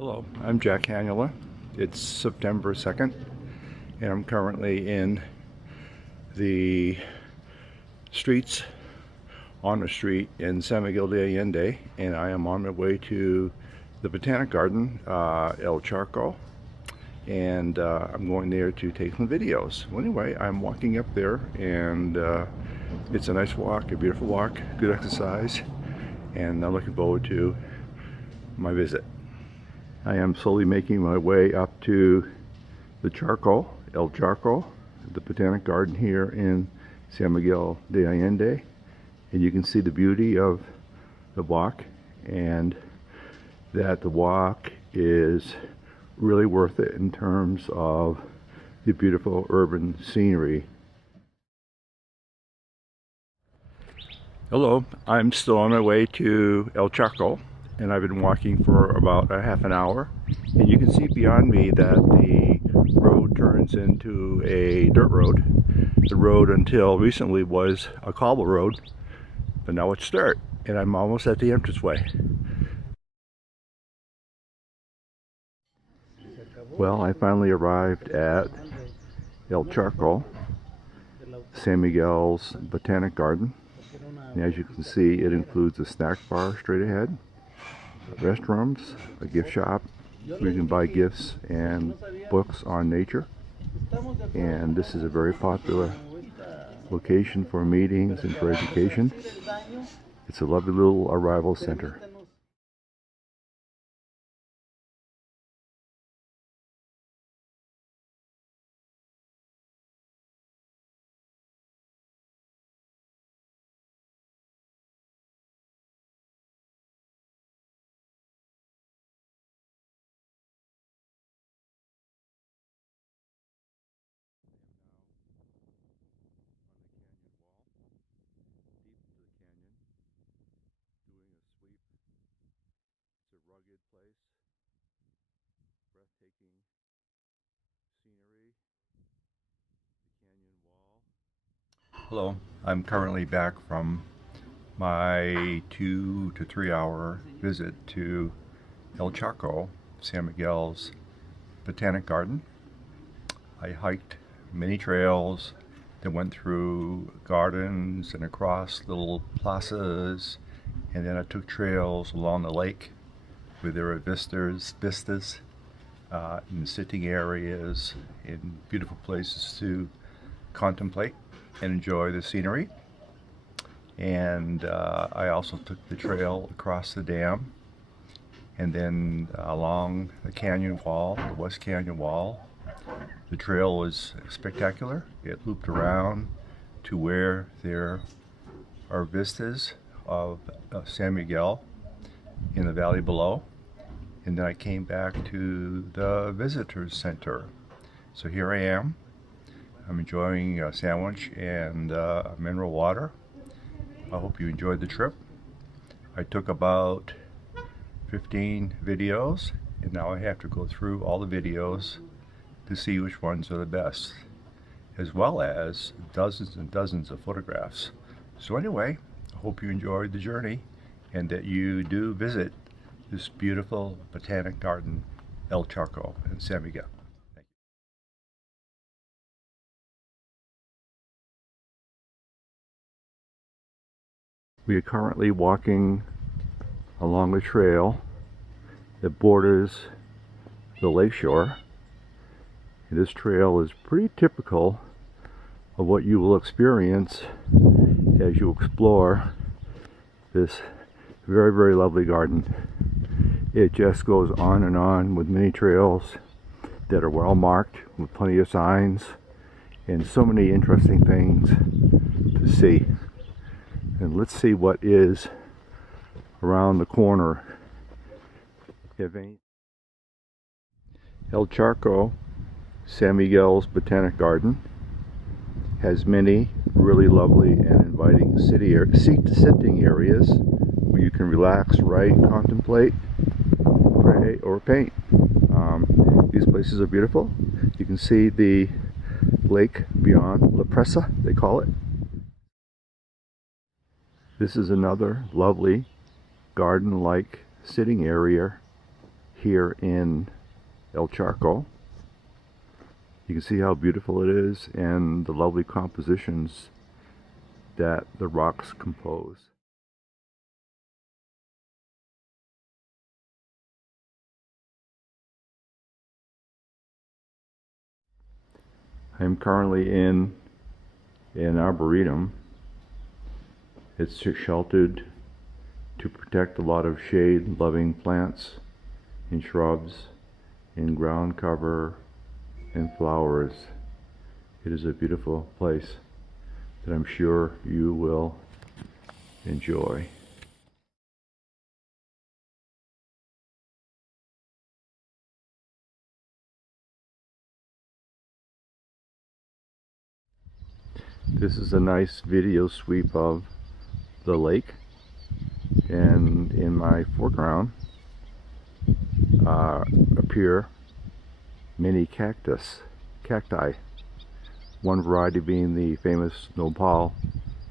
Hello, I'm Jack Hanula. It's September 2nd, and I'm currently in the streets, on a street in San Miguel de Allende, and I am on my way to the Botanic Garden, El Charco, and I'm going there to take some videos. Well, anyway, I'm walking up there, and it's a nice walk, a beautiful walk, good exercise, and I'm looking forward to my visit. I am slowly making my way up to the Charco, El Charco, the Botanic Garden here in San Miguel de Allende, and you can see the beauty of the walk, and that the walk is really worth it in terms of the beautiful urban scenery. Hello, I'm still on my way to El Charco, and I've been walking for about a half an hour, and you can see beyond me that the road turns into a dirt road. The road until recently was a cobble road, but now it's dirt, and I'm almost at the entranceway. Well, I finally arrived at El Charco, San Miguel's Botanic Garden, and as you can see, it includes a snack bar straight ahead, restrooms, a gift shop where you can buy gifts and books on nature, and this is a very popular location for meetings and for education. It's a lovely little arrival center. Rugged place, breathtaking scenery, the canyon wall. Hello, I'm currently back from my 2 to 3 hour visit to El Charco, San Miguel's Botanic Garden. I hiked many trails that went through gardens and across little plazas, and then I took trails along the lake where there are vistas in sitting areas, in beautiful places to contemplate and enjoy the scenery. And I also took the trail across the dam, and then along the canyon wall, the West Canyon Wall. The trail was spectacular. It looped around to where there are vistas of San Miguel in the valley below. And then I came back to the visitors center. So here I am. I'm enjoying a sandwich and mineral water. I hope you enjoyed the trip. I took about 15 videos, and now I have to go through all the videos to see which ones are the best, as well as dozens and dozens of photographs. So anyway, I hope you enjoyed the journey and that you do visit this beautiful botanic garden, El Charco in San Miguel. Thank you. We are currently walking along a trail that borders the lakeshore. This trail is pretty typical of what you will experience as you explore this very, very lovely garden. It just goes on and on with many trails that are well marked with plenty of signs and so many interesting things to see. And let's see what is around the corner, if any. El Charco, San Miguel's Botanic Garden, has many really lovely and inviting sitting areas where you can relax, write, contemplate, pray, or paint. These places are beautiful. You can see the lake beyond, La Presa, they call it. This is another lovely garden-like sitting area here in El Charco. You can see how beautiful it is and the lovely compositions that the rocks compose. I'm currently in an arboretum. It's sheltered to protect a lot of shade-loving plants and shrubs and ground cover and flowers. It is a beautiful place that I'm sure you will enjoy. This is a nice video sweep of the lake, and in my foreground appear many cacti, one variety being the famous nopal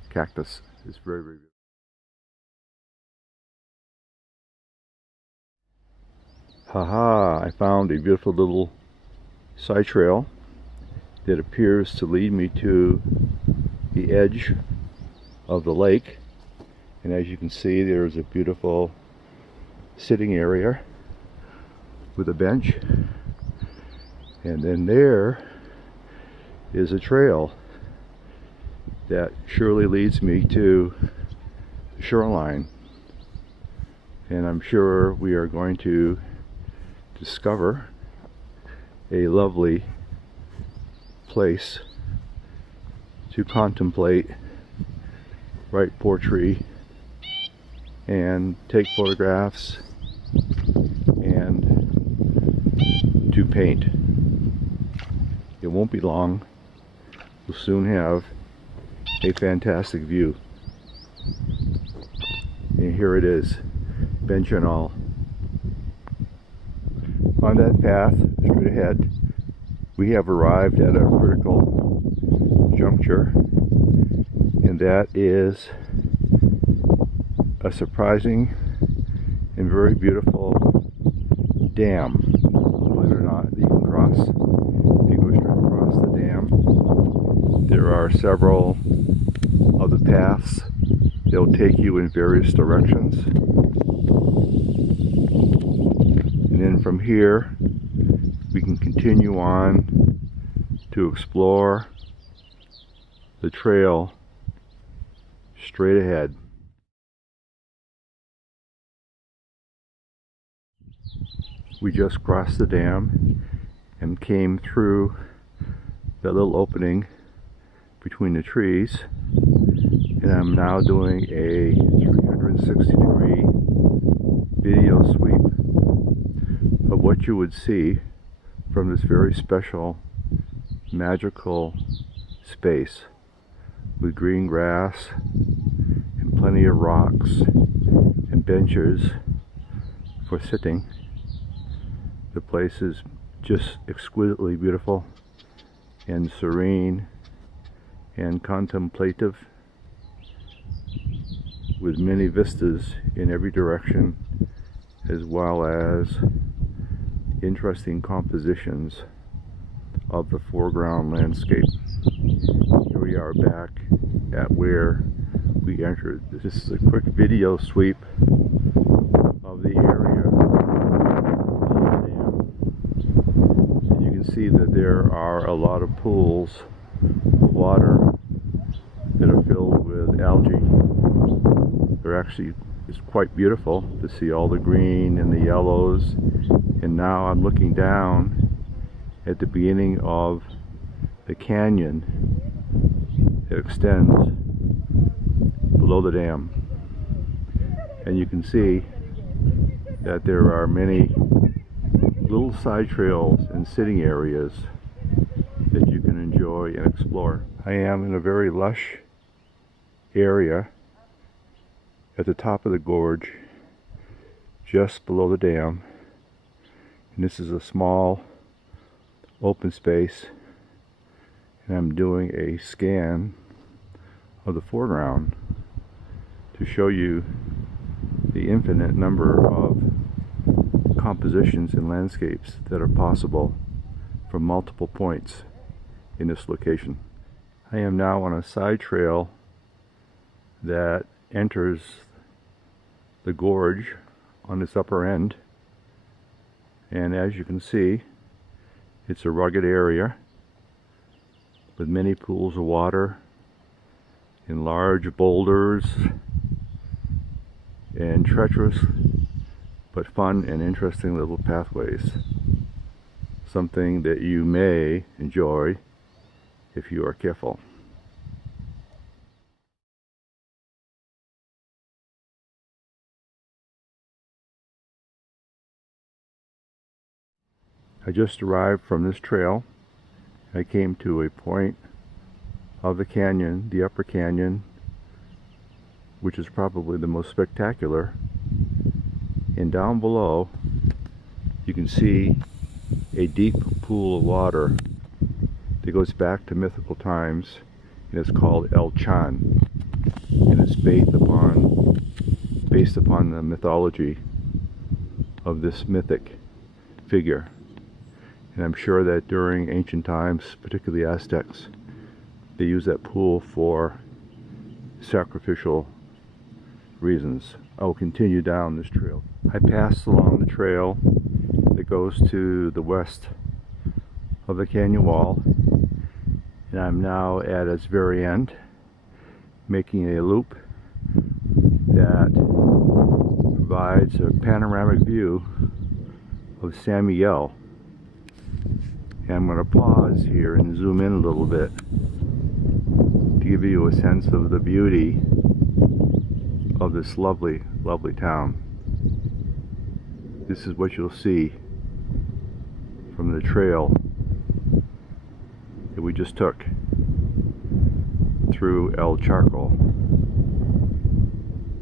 cactus. It's very, very beautiful. Haha, I found a beautiful little side trail that appears to lead me to the edge of the lake, and as you can see, there's a beautiful sitting area with a bench, and then there is a trail that surely leads me to the shoreline, and I'm sure we are going to discover a lovely place to contemplate, write poetry, and take photographs, and to paint. It won't be long. We'll soon have a fantastic view. And here it is, bench and all. On that path, straight ahead, we have arrived at a critical juncture, and that is a surprising and very beautiful dam, believe it or not, that you can cross. If you go straight across the dam, there are several of the paths. They'll take you in various directions, and then from here we can continue on to explore the trail straight ahead. We just crossed the dam and came through that little opening between the trees, and I'm now doing a 360-degree video sweep of what you would see from this very special, magical space with green grass and plenty of rocks and benches for sitting. The place is just exquisitely beautiful and serene and contemplative, with many vistas in every direction, as well as interesting compositions of the foreground landscape. Here we are back at where we entered. This is a quick video sweep of the area below the dam. And you can see that there are a lot of pools of water that are filled with algae. It's quite beautiful to see all the green and the yellows, and now I'm looking down at the beginning of the canyon that extends below the dam, and you can see that there are many little side trails and sitting areas that you can enjoy and explore. I am in a very lush area at the top of the gorge, just below the dam, and this is a small open space, and I'm doing a scan of the foreground to show you the infinite number of compositions and landscapes that are possible from multiple points in this location. I am now on a side trail that enters the gorge on its upper end, and as you can see, it's a rugged area with many pools of water and large boulders and treacherous but fun and interesting little pathways. Something that you may enjoy if you are careful. I just arrived from this trail. I came to a point of the canyon, the upper canyon, which is probably the most spectacular. And down below, you can see a deep pool of water that goes back to mythical times, and it's called El Chan, and it's based upon the mythology of this mythic figure. And I'm sure that during ancient times, particularly Aztecs, they used that pool for sacrificial reasons. I will continue down this trail. I passed along the trail that goes to the west of the canyon wall, and I'm now at its very end, making a loop that provides a panoramic view of San Miguel. And I'm going to pause here and zoom in a little bit to give you a sense of the beauty of this lovely, lovely town. This is what you'll see from the trail that we just took through El Charco.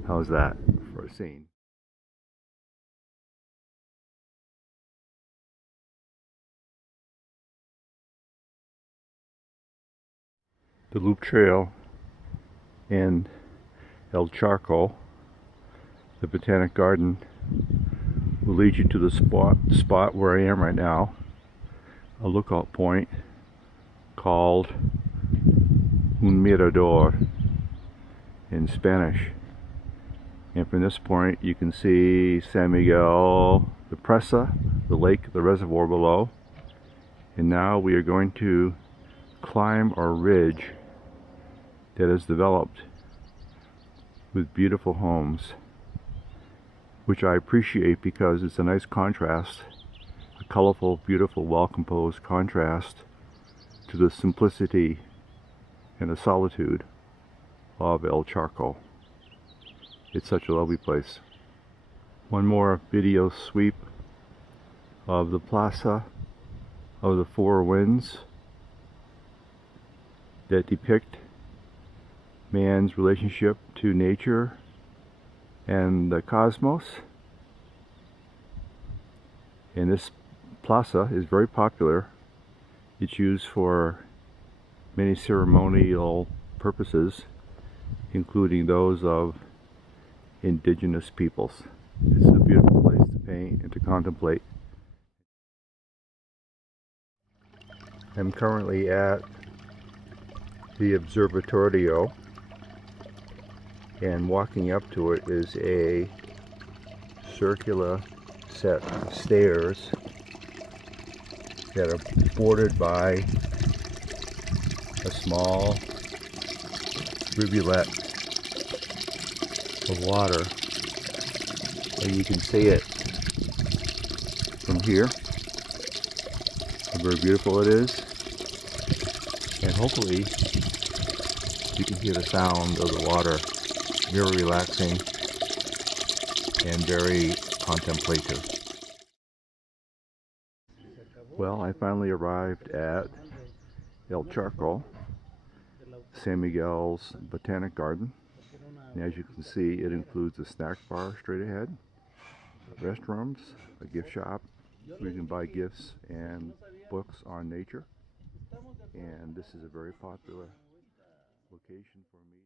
How's that for a scene? The loop trail in El Charco, the Botanic Garden, will lead you to the spot where I am right now, a lookout point called Un Mirador in Spanish. And from this point you can see San Miguel, the Presa, the lake, the reservoir below. And now we are going to climb a ridge that is developed with beautiful homes, which I appreciate because it's a nice contrast, a colorful, beautiful, well-composed contrast to the simplicity and the solitude of El Charco. It's such a lovely place. One more video sweep of the Plaza of the Four Winds that depict man's relationship to nature and the cosmos. And this plaza is very popular. It's used for many ceremonial purposes, including those of indigenous peoples. This is a beautiful place to paint and to contemplate. I'm currently at the Observatorio, and walking up to it is a circular set of stairs that are bordered by a small rivulet of water, and you can see it from here, how very beautiful it is, and hopefully you can hear the sound of the water. Very relaxing and very contemplative. Well, I finally arrived at El Charco, San Miguel's Botanic Garden. And as you can see, it includes a snack bar straight ahead, restrooms, a gift shop where you can buy gifts and books on nature. And this is a very popular location for me.